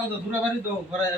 কথা রাম কথা তো দূরে বাড়ি তো ঘরে